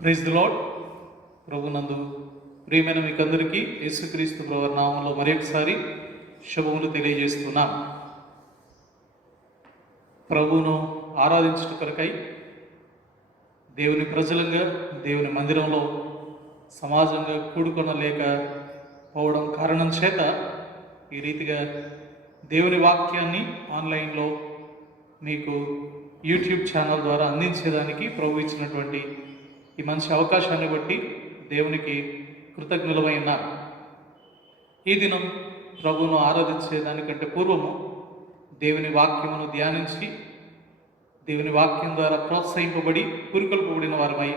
Praise the lord. ప్రభునందు ప్రియమైన మీకందరికీ యేసుక్రీస్తు ప్రభువు నామములో మరొకసారి శుభములు తెలియజేస్తున్నాం. ప్రభువును ఆరాధించుట కొరకై దేవుని ప్రజలంగా దేవుని మందిరంలో సమాజంగా కూడుకొనలేక పోవడం కారణం చేత ఈ రీతిగా దేవుని వాక్యాన్ని ఆన్లైన్లో మీకు యూట్యూబ్ ఛానల్ ద్వారా అందించేదానికి ప్రభు ఇచ్చినటువంటి ఈ మంచి అవకాశాన్ని బట్టి దేవునికి కృతజ్ఞులమై ఉన్నాం. ఈ దినం ప్రభువును ఆరాధించేదానికంటే పూర్వము దేవుని వాక్యమును ధ్యానించి దేవుని వాక్యం ద్వారా ప్రోత్సహింపబడి పురికొల్పబడిన వారమై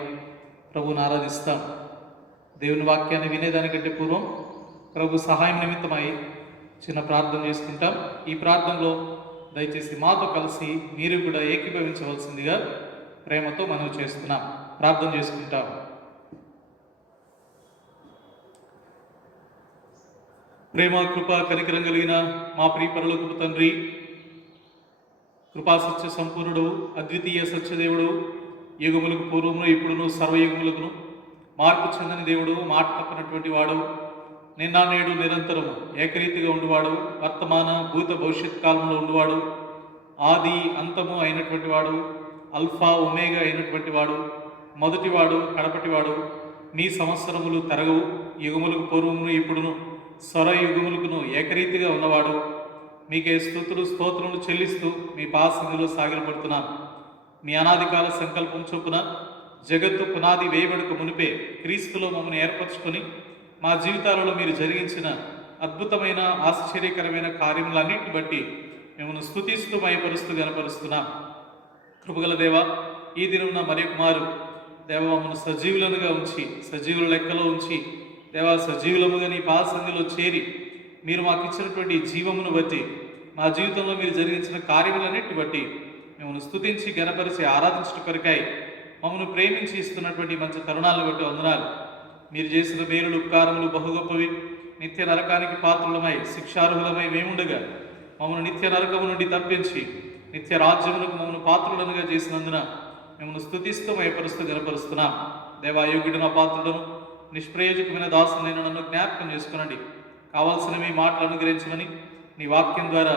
ప్రభువును ఆరాధిస్తాం. దేవుని వాక్యాన్ని వినేదానికంటే పూర్వం ప్రభు సహాయం నిమిత్తమై చిన్న ప్రార్థన చేసుకుంటాం. ఈ ప్రార్థనలో దయచేసి మాతో కలిసి మీరు కూడా ఏకీభవించవలసిందిగా ప్రేమతో మనం చేస్తున్నాం. ప్రార్థన చేసుకుంటాం. ప్రేమ కృప కనికరం కలిగిన మా ప్రియ పరలోకపు తండ్రి, కృపా సత్య సంపూర్ణుడు, అద్వితీయ సత్యదేవుడు, యుగములకు పూర్వమును ఇప్పుడును సర్వయుగములకు మార్పు చెందని దేవుడు, మాట తప్పనటువంటి వాడు, నిన్న నేడు నిరంతరము ఏకరీతిగా ఉండువాడు, వర్తమాన భూత భవిష్యత్ కాలంలో ఉండువాడు, ఆది అంతము అయినటువంటి వాడు, అల్ఫా ఒమేగా అయినటువంటి వాడు, మొదటివాడు కడపటివాడు, మీ సంవత్సరములు తరగవు, యుగములకు పూర్వమును ఇప్పుడును స్వర యుగములకును ఏకరీతిగా ఉన్నవాడు, మీకే స్తుతులు స్తోత్రములు చెల్లిస్తూ మీ పాసంలో సాగిలపడుతున్నాం. మీ అనాదికాల సంకల్పం చొప్పున జగత్తు పునాది వేయబడక మునిపే క్రీస్తులో మమ్మల్ని ఏర్పరచుకొని మా జీవితాలలో మీరు జరిగించిన అద్భుతమైన ఆశ్చర్యకరమైన కార్యములన్నింటిని బట్టి మిమ్మల్ని స్తుతిస్తూ మయపరుస్తూ గనపరుస్తున్నాం. కృపగల దేవ, ఈ దినమున మరి కుమారు దేవ మమ్మల్ని సజీవులనుగా ఉంచి సజీవుల లెక్కలో ఉంచి దేవా సజీవులముగా నీ పాసంగిలో చేరి మీరు మాకు ఇచ్చినటువంటి జీవమును బట్టి మా జీవితంలో మీరు జరిగించిన కార్యములన్నింటిని బట్టి మిమ్మల్ని స్తుతించి గణపరిచి ఆరాధించడం కొరకాయి మమ్మల్ని ప్రేమించి ఇస్తున్నటువంటి మంచి తరుణాలను బట్టి వందనాలు. మీరు చేసిన మేలులు ఉపకారములు బహుగొప్పవి. నిత్య నరకానికి పాత్రులమై శిక్షార్హులమై మేముండగా మమ్మల్ని నిత్య నరకము నుండి తప్పించి నిత్య రాజ్యములకు మమ్మల్ని పాత్రులనుగా చేసినందున మిమ్మల్ని స్తుతిస్తూ మయపరుస్తూ గనపరుస్తున్నాం. దేవాయోగ్యుడు నా పాత్రులను నిష్ప్రయోజకమైన దాసులైన నన్ను జ్ఞాపకం చేసుకునండి. కావాల్సిన మీ మాటలు అనుగ్రహించమని నీ వాక్యం ద్వారా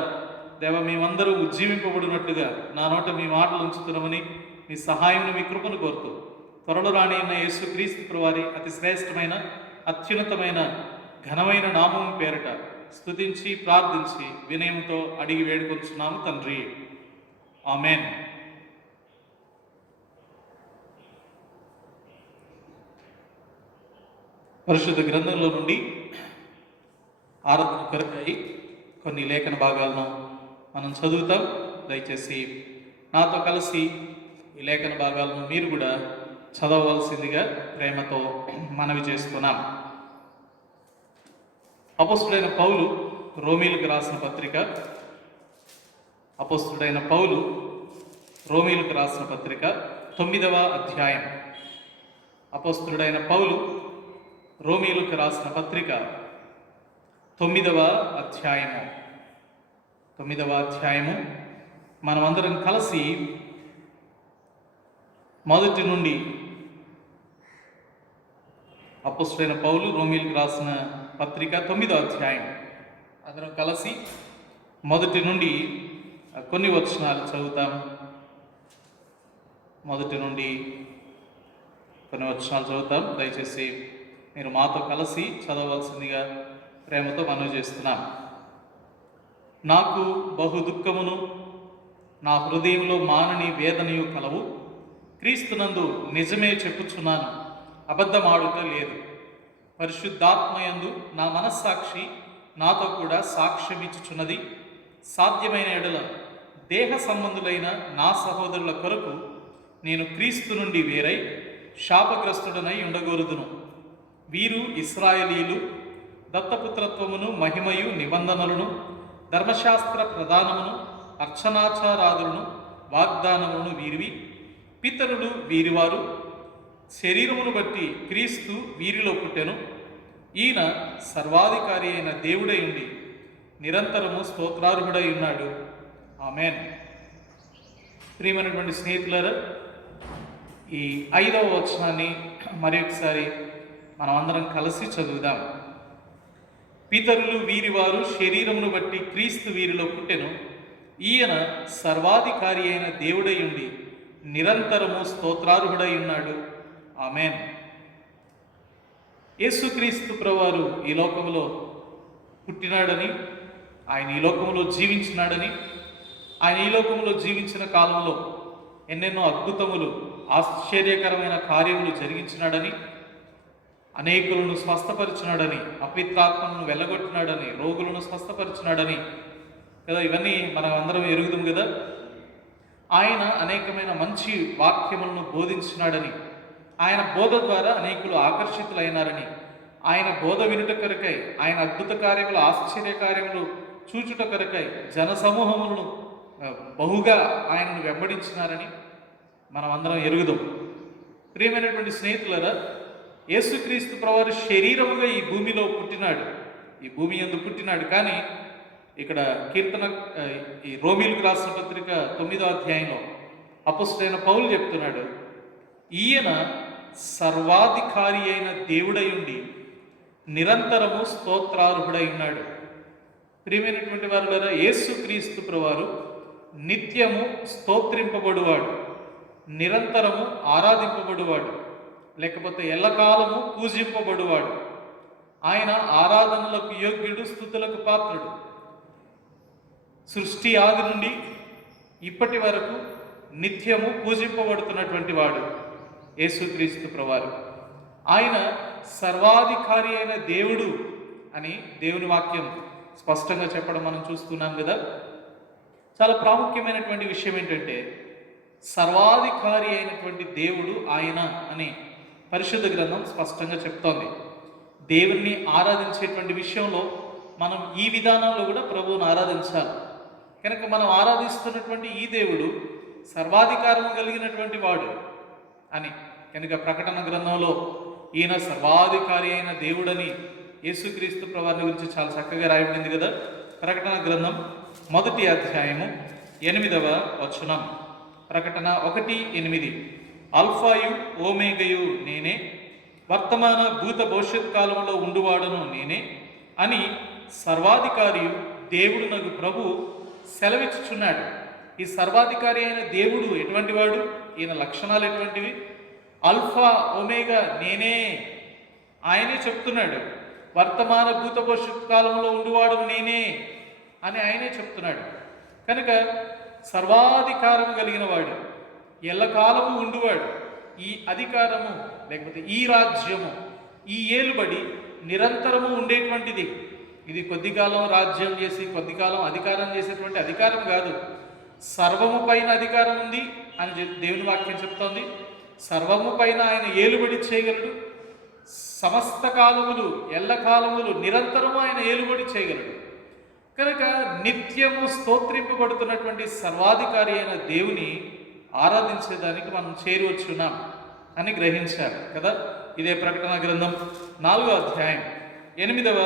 దేవ మేమందరూ ఉజ్జీవింపబడినట్లుగా నా నోట మీ మాటలు ఉంచుతున్నామని మీ సహాయం మీ కృపను కోరుతూ త్వరలో రాని అయిన యేసుక్రీస్తు ప్రభువారి అతి శ్రేష్టమైన అత్యున్నతమైన ఘనమైన నామం పేరట స్తుతించి ప్రార్థించి వినయంతో అడిగి వేడుకొంచున్నాము తండ్రి, ఆమెన్. పరిశుద్ధ గ్రంథంలో నుండి ఆరాధన కొరకై కొన్ని లేఖన భాగాలను మనం చదువుతాం. దయచేసి నాతో కలిసి ఈ లేఖన భాగాలను మీరు కూడా చదవవలసిందిగా ప్రేమతో మనవి చేసుకున్నాం. అపోస్తుడైన పౌలు రోమీలకు రాసిన పత్రిక, అపోస్తుడైన పౌలు రోమీలకు రాసిన పత్రిక 9వ అధ్యాయం. అపోస్తుడైన పౌలు రోమీలకు రాసిన పత్రిక 9వ అధ్యాయము. మనమందరం కలిసి మొదటి నుండి అపోస్తుడైన పౌలు రోమీలకు రాసిన పత్రిక 9వ అధ్యాయం అందరం కలిసి మొదటి నుండి కొన్ని వచనాలు చదువుతాం. మొదటి నుండి కొన్ని వచనాలు చదువుతాం. దయచేసి మీరు మాతో కలిసి చదవవలసిందిగా ప్రేమతో మనవి చేస్తున్నాం. నాకు బహు దుఃఖమును నా హృదయంలో మానని వేదనయు కలవు. క్రీస్తునందు నిజమే చెప్పుచున్నాను, అబద్ధమాడుట లేదు. పరిశుద్ధాత్మయందు నా మనస్సాక్షి నాతో కూడా సాక్ష్యమిచ్చుచున్నది. సాధ్యమైన ఎడల దేహ సంబంధులైన నా సహోదరుల కొరకు నేను క్రీస్తు నుండి వేరై శాపగ్రస్తుడనై ఉండగోరుదును. వీరు ఇశ్రాయేలీయులు, దత్తపుత్రత్వమును మహిమయు నిబంధనలను ధర్మశాస్త్ర ప్రధానమును అర్చనాచారాదులను వాగ్దానములను వీరివి. పితరులు వీరివారు, శరీరమును బట్టి క్రీస్తు వీరిలో పుట్టెను. ఈయన సర్వాధికారి అయిన దేవుడై ఉండి నిరంతరము స్తోత్రార్హుడై ఉన్నాడు. ఆమెన్. ప్రియమైనటువంటి స్నేహితులారా, ఈ 5వ వచనాన్ని మరి ఒకసారి మనం అందరం కలిసి చదువుదాం. పితరులు వీరివారు శరీరమును బట్టి క్రీస్తు వీరిలో పుట్టెను. ఈయన సర్వాధికారి అయిన దేవుడై ఉండి నిరంతరము స్తోత్రార్హుడై ఉన్నాడు. ఆమేన్. యేసుక్రీస్తు ప్రభువారు ఈ లోకంలో పుట్టినాడని, ఆయన ఈ లోకంలో జీవించినాడని, ఆయన ఈ లోకంలో జీవించిన కాలంలో ఎన్నెన్నో అద్భుతములు, ఆశ్చర్యకరమైన కార్యములు జరిగించినాడని, అనేకులను స్వస్థపరిచినాడని, అపవిత్రాత్మలను వెళ్ళగొట్టినాడని, రోగులను స్వస్థపరిచినాడని కదా, ఇవన్నీ మనం అందరం ఎరుగుదాం కదా. ఆయన అనేకమైన మంచి వాక్యములను బోధించినాడని, ఆయన బోధ ద్వారా అనేకులు ఆకర్షితులైనారని, ఆయన బోధ వినుట కొరకై, ఆయన అద్భుత కార్యములు, ఆశ్చర్య కార్యములు చూచుట కొరకై జనసమూహములను బహుగా ఆయనను వెంబడించినారని మనం అందరం ఎరుగుదాం. ప్రియమైనటువంటి స్నేహితులరా, యేసుక్రీస్తు ప్రభువారు శరీరముగా ఈ భూమిలో పుట్టినాడు, ఈ భూమి యందు పుట్టినాడు. కానీ ఇక్కడ కీర్తన, ఈ రోమీలకు రాసిన పత్రిక 9వ అధ్యాయంలో అపోస్తలుడైన పౌలు చెప్తున్నాడు, ఈయన సర్వాధికారి అయిన దేవుడై ఉండి నిరంతరము స్తోత్రార్హుడై ఉన్నాడు. ప్రియమైనటువంటి వారులారా, యేసుక్రీస్తు ప్రభువారు నిత్యము స్తోత్రింపబడువాడు, నిరంతరము ఆరాధింపబడువాడు, లేకపోతే ఎల్లకాలము పూజింపబడువాడు. ఆయన ఆరాధనలకు యోగ్యుడు, స్తుతులకు పాత్రుడు. సృష్టి ఆది నుండి ఇప్పటి వరకు నిత్యము పూజింపబడుతున్నటువంటి వాడు యేసుక్రీస్తు ప్రభువారు. ఆయన సర్వాధికారి అయిన దేవుడు అని దేవుని వాక్యం స్పష్టంగా చెప్పడం మనం చూస్తున్నాం కదా. చాలా ప్రాముఖ్యమైనటువంటి విషయం ఏంటంటే, సర్వాధికారి అయినటువంటి దేవుడు ఆయన అని పరిశుద్ధ గ్రంథం స్పష్టంగా చెప్తోంది. దేవుణ్ణి ఆరాధించేటువంటి విషయంలో మనం ఈ విధానంలో కూడా ప్రభువును ఆరాధించాలి. కనుక మనం ఆరాధిస్తున్నటువంటి ఈ దేవుడు సర్వాధికారము కలిగినటువంటి వాడు అని కనుక ప్రకటన గ్రంథంలో ఈయన సర్వాధికారి అయిన దేవుడని యేసుక్రీస్తు ప్రభువారి గురించి చాలా చక్కగా రాయబడింది కదా. ప్రకటన గ్రంథం 1వ అధ్యాయము 8వ వచనం. ప్రకటన 1:8. అల్ఫాయు ఓమేగయు నేనే, వర్తమాన భూత భవిష్యత్ కాలంలో ఉండువాడను నేనే అని సర్వాధికారి దేవుడు నగు ప్రభు సెలవిచ్చుచున్నాడు. ఈ సర్వాధికారి అయిన దేవుడు ఎటువంటి వాడు? ఈయన లక్షణాలు ఎటువంటివి? అల్ఫా ఒమేగా నేనే, ఆయనే చెప్తున్నాడు. వర్తమాన భూత భవిష్యత్ కాలంలో ఉండువాడు నేనే అని ఆయనే చెప్తున్నాడు. కనుక సర్వాధికారము కలిగిన వాడు, ఎల్లకాలము ఉండువాడు. ఈ అధికారము లేకపోతే ఈ రాజ్యము, ఈ ఏలుబడి నిరంతరము ఉండేటువంటిది. ఇది కొద్ది కాలం రాజ్యం చేసి కొద్ది కాలం అధికారం చేసేటువంటి అధికారం కాదు. సర్వము పైన అధికారం ఉంది అని దేవుని వాక్యం చెప్తోంది. సర్వము పైన ఆయన ఏలుబడి చేయగలడు. సమస్త కాలములు, ఎల్లకాలములు నిరంతరము ఆయన ఏలుబడి చేయగలడు. కనుక నిత్యము స్తోత్రింపబడుతున్నటువంటి సర్వాధికారి అయిన దేవుని ఆరాధించేదానికి మనం చేరువచ్చున్నాం అని గ్రహించారు కదా. ఇదే ప్రకటన గ్రంథం 4వ అధ్యాయం 8వ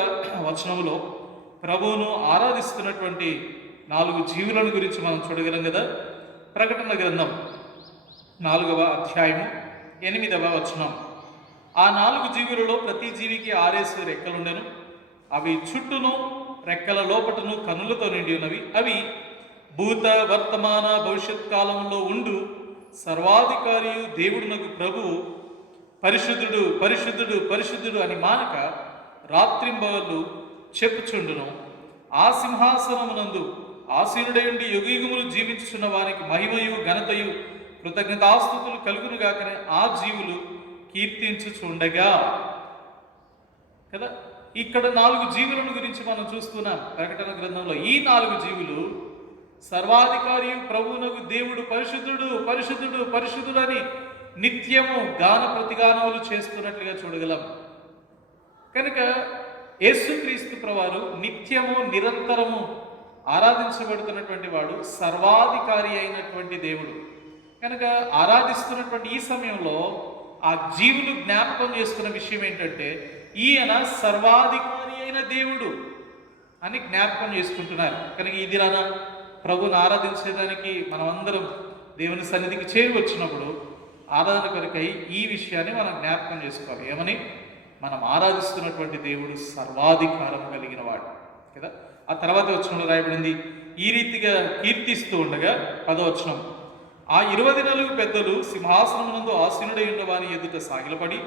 వచనంలో ప్రభువును ఆరాధిస్తున్నటువంటి 4 జీవులను గురించి మనం చూడగలం కదా. ప్రకటన గ్రంథం 4వ అధ్యాయము 8వ వచనం. ఆ 4 జీవులలో ప్రతి జీవికి 6 రెక్కలుండెను. అవి చుట్టూను రెక్కల లోపటను కనులతో నిండి ఉన్నవి. అవి భూత వర్తమాన భవిష్యత్ కాలంలో ఉండు సర్వాధికారియు దేవుడునకు ప్రభువు పరిశుద్ధుడు పరిశుద్ధుడు పరిశుద్ధుడు అని మానక రాత్రింబవళ్ళు చెప్పుచుండును. ఆ సింహాసనమునందు ఆసీనుడై ఉండి యుగయుగములు జీవించుచున్న వారికి మహిమయు ఘనతయు కృతజ్ఞతాస్తుతులు కలుగునుగాకనే ఆ జీవులు కీర్తించుచుండగా కదా. ఇక్కడ 4 జీవులను గురించి మనం చూస్తున్నాం ప్రకటన గ్రంథంలో. ఈ 4 జీవులు సర్వాధికారి ప్రభువునకు దేవుడు పరిశుద్ధుడు పరిశుద్ధుడు పరిశుద్ధుడు అని నిత్యము గాన ప్రతిగానములు చేస్తున్నట్లుగా చూడగలం. కనుక యేసుక్రీస్తు ప్రభువారు నిత్యము నిరంతరము ఆరాధించబడుతున్నటువంటి వాడు, సర్వాధికారి అయినటువంటి దేవుడు. కనుక ఆరాధిస్తున్నటువంటి ఈ సమయంలో ఆ జీవులు జ్ఞాపకం చేసుకున్న విషయం ఏంటంటే, ఈయన సర్వాధికారి అయిన దేవుడు అని జ్ఞాపకం చేసుకుంటున్నారు. కనుక ఈ దినాన ప్రభువుని ఆరాధించేదానికి మనం అందరం దేవుని సన్నిధికి చేరి వచ్చినప్పుడు ఆరాధన కొరకై ఈ విషయాన్ని మనం జ్ఞాపకం చేసుకోవాలి. ఏమని? మనం ఆరాధిస్తున్నటువంటి దేవుడు సర్వాధికారం కలిగిన వాడు కదా. ఆ తర్వాత వచనంలో రాయబడింది, ఈ రీతిగా కీర్తిస్తూ ఉండగా 10వ వచనం, ఆ 24 పెద్దలు సింహాసనమునందు ఆసీనుడై ఉన్నవాని ఎదుట సాగిలపడి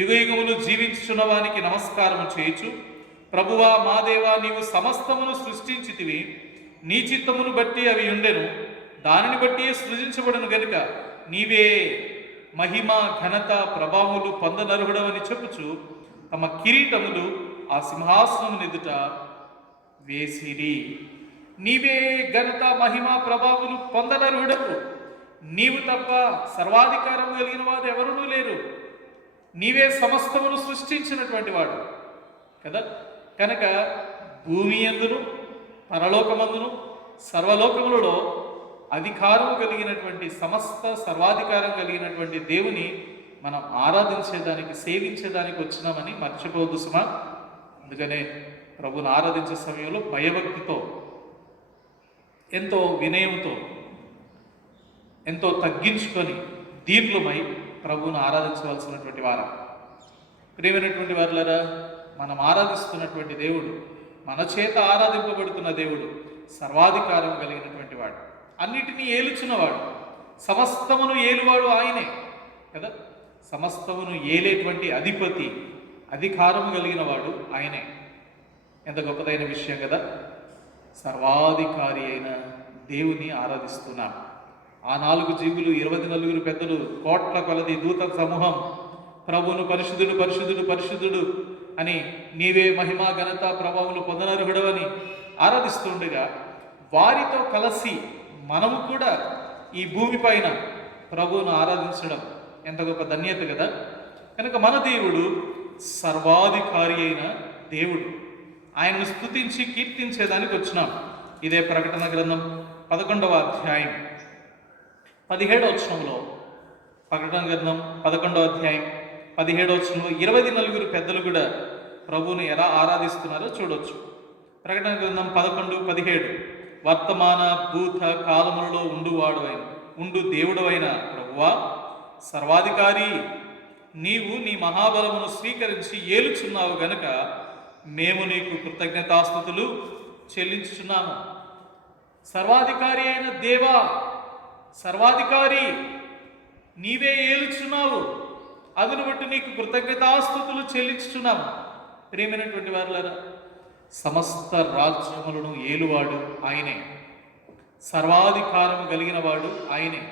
యుగయుగములు జీవించుచున్న వానికి నమస్కారము చేయుచు, ప్రభువా మా దేవా, నీవు సమస్తమును సృష్టించితివి, నీ చిత్తమును బట్టి అవి ఉండెను, దానిని బట్టి సృజించబడను గనుక నీవే మహిమ ఘనత ప్రభావములు పొందనర్హుడవని చెప్పుచు తమ కిరీటములు ఆ సింహాసనము ఎదుట వేసిరి. నీవే ఘనత మహిమ ప్రభావములు పొందనర్హుడవు, నీవు తప్ప సర్వాధికారం కలిగిన వారు ఎవరునూ లేరు, నీవే సమస్తమును సృష్టించినటువంటి వాడు కదా. కనుక భూమి యందును పరలోకమందును సర్వలోకములలో అధికారం కలిగినటువంటి సమస్త సర్వాధికారం కలిగినటువంటి దేవుని మనం ఆరాధించేదానికి సేవించేదానికి వచ్చినామని మర్చిపోవద్దు సుమా. అందుకనే ప్రభుని ఆరాధించే సమయంలో భయభక్తితో, ఎంతో వినయంతో, ఎంతో తగ్గించుకొని దీర్ఘమై ప్రభువును ఆరాధించవలసినటువంటి వారం. ప్రియమైనటువంటి వారులారా, మనం ఆరాధిస్తున్నటువంటి దేవుడు, మన చేత ఆరాధింపబడుతున్న దేవుడు సర్వాధికారం కలిగినటువంటి వాడు, అన్నిటినీ ఏలుచున్నవాడు, సమస్తమును ఏలువాడు ఆయనే కదా. సమస్తమును ఏలేటువంటి అధిపతి, అధికారము కలిగిన వాడు ఆయనే. ఎంత గొప్పదైన విషయం కదా. సర్వాధికారి అయిన దేవుని ఆరాధిస్తున్నాం. ఆ 4 జీవులు, 24 పెద్దలు, కోట్ల కొలది దూత సమూహం ప్రభువును పరిశుద్ధుడు పరిశుద్ధుడు పరిశుద్ధుడు అని, నీవే మహిమ ఘనత ప్రభావములు పొందనర్హుడవని ఆరాధిస్తుండగా, వారితో కలిసి మనము కూడా ఈ భూమి పైన ప్రభువును ఆరాధించడం ఎంత గొప్ప ధన్యత కదా. కనుక మన దేవుడు సర్వాధికారి అయిన దేవుడు, ఆయనను స్తుతించి కీర్తించేదానికి వచ్చినాం. ఇదే ప్రకటన గ్రంథం 11వ అధ్యాయం 17వ వచనంలో, ప్రకటన గ్రంథం 11వ అధ్యాయం 17వ వచనంలో 24 పెద్దలు కూడా ప్రభువును ఎలా ఆరాధిస్తున్నారో చూడొచ్చు. ప్రకటన గ్రంథం 11:17, వర్తమాన భూత కాలములలో ఉండు దేవుడు అయిన ప్రభువా, సర్వాధికారి, నీవు నీ మహాబలమును స్వీకరించి ఏలుచున్నావు గనుక మేము నీకు కృతజ్ఞతాస్తుతులు చెల్లించుచున్నాము. సర్వాధికారి అయిన దేవా, సర్వాధికారి, నీవే ఏలుచున్నావు, అందును బట్టి నీకు కృతజ్ఞతాస్తుతులు చెల్లించుచున్నాము. ప్రియమైనటువంటి వారులారా, సమస్త రాజ్యములను ఏలువాడు ఆయనే, సర్వాధికారము కలిగిన వాడు ఆయనే,